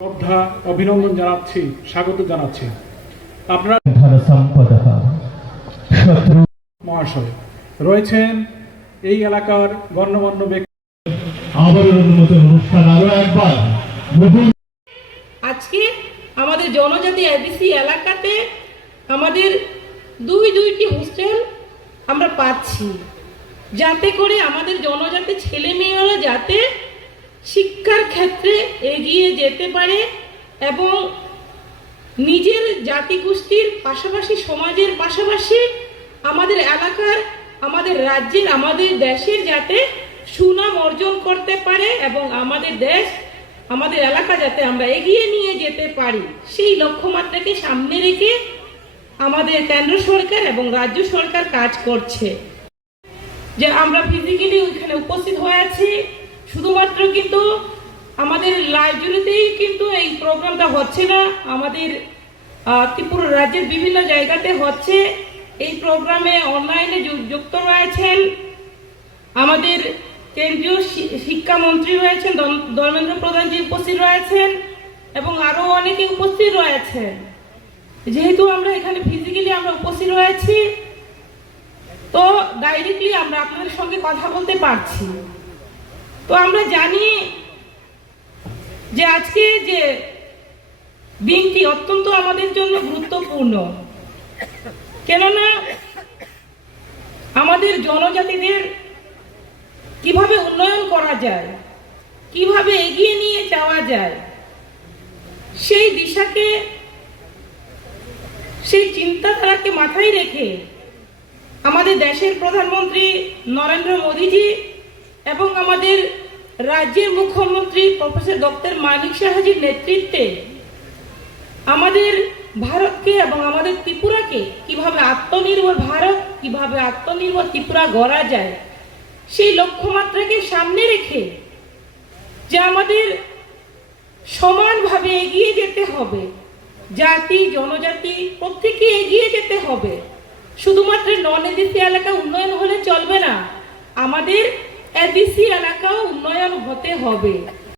শ্রদ্ধা অভিনন্দন জানাচ্ছি স্বাগত জানাচ্ছি। আপনারা মহাশয় রয়েছেন এই এলাকার গণ্যমান্য ব্যক্তি। আজকে আমাদের জনজাতি এবিসি এলাকাতে আমাদের দুই দুইটি হোস্টেল আমরা পাচ্ছি। যাতে করে আমাদের জনজাতি ছেলে মেয়েরা যাতে শিক্ষার ক্ষেত্রে এগিয়ে যেতে পারে এবং নিজের জাতিগোষ্ঠীর পাশাপাশি সমাজের পাশাপাশি আমাদের এলাকার, আমাদের রাজ্যের, আমাদের দেশের যাতে সুনাম অর্জন করতে পারে এবং আমাদের দেশ, আমাদের এলাকা যাতে আমরা এগিয়ে নিয়ে যেতে পারি। সেই লক্ষ্যমাত্রাকে সামনে রেখে আমাদের কেন্দ্র সরকার এবং রাজ্য সরকার কাজ করছে। যে আমরা ফিজিক্যালি ওইখানে উপস্থিত হয়ে আছি, শুধুমাত্র কিন্তু আমাদের লাইব্রেরিতেই কিন্তু এই প্রোগ্রামটা হচ্ছে না। আমাদের ত্রিপুরা রাজ্যের বিভিন্ন জায়গাতে হচ্ছে। এই প্রোগ্রামে অনলাইনে যুক্ত রয়েছেন আমাদের কেন্দ্রীয় শিক্ষামন্ত্রী রয়েছেন ধর্ম- ধর্মেন্দ্র প্রধানজি উপস্থিত রয়েছেন এবং আরও অনেকে উপস্থিত রয়েছেন। যেহেতু আমরা এখানে ফিজিক্যালি আমরা উপস্থিত রয়েছি, তো ডাইরেক্টলি আমরা আপনাদের সঙ্গে কথা বলতে পারছি। তো আমরা জানি যে আজকে যে দিনটি অত্যন্ত আমাদের জন্য গুরুত্বপূর্ণ। কেননা আমাদের জনজাতিদের কীভাবে উন্নয়ন করা যায়, কীভাবে এগিয়ে নিয়ে যাওয়া যায়, সেই দিশাকে, সেই চিন্তাধারাকে মাথায় রেখে আমাদের দেশের প্রধানমন্ত্রী নরেন্দ্র মোদীজি এবং আমাদের রাজ্যের মুখ্যমন্ত্রী প্রফেসর ডক্টর মানিক সাহাজির নেতৃত্বে আমাদের ভারতকে এবং আমাদের ত্রিপুরাকে কীভাবে আত্মনির্ভর ভারত, কীভাবে আত্মনির্ভর ত্রিপুরা গড়া যায়, সেই লক্ষ্যমাত্রাকে সামনে রেখে যে আমাদের সমানভাবে এগিয়ে যেতে হবে, জাতি, জনজাতি, প্রত্যেকে এগিয়ে যেতে হবে। শুধুমাত্র নন এডিসি এলাকা উন্নয়ন হলে চলবে না, আমাদের এডিসি এলাকাও উন্নয়ন হতে হবে।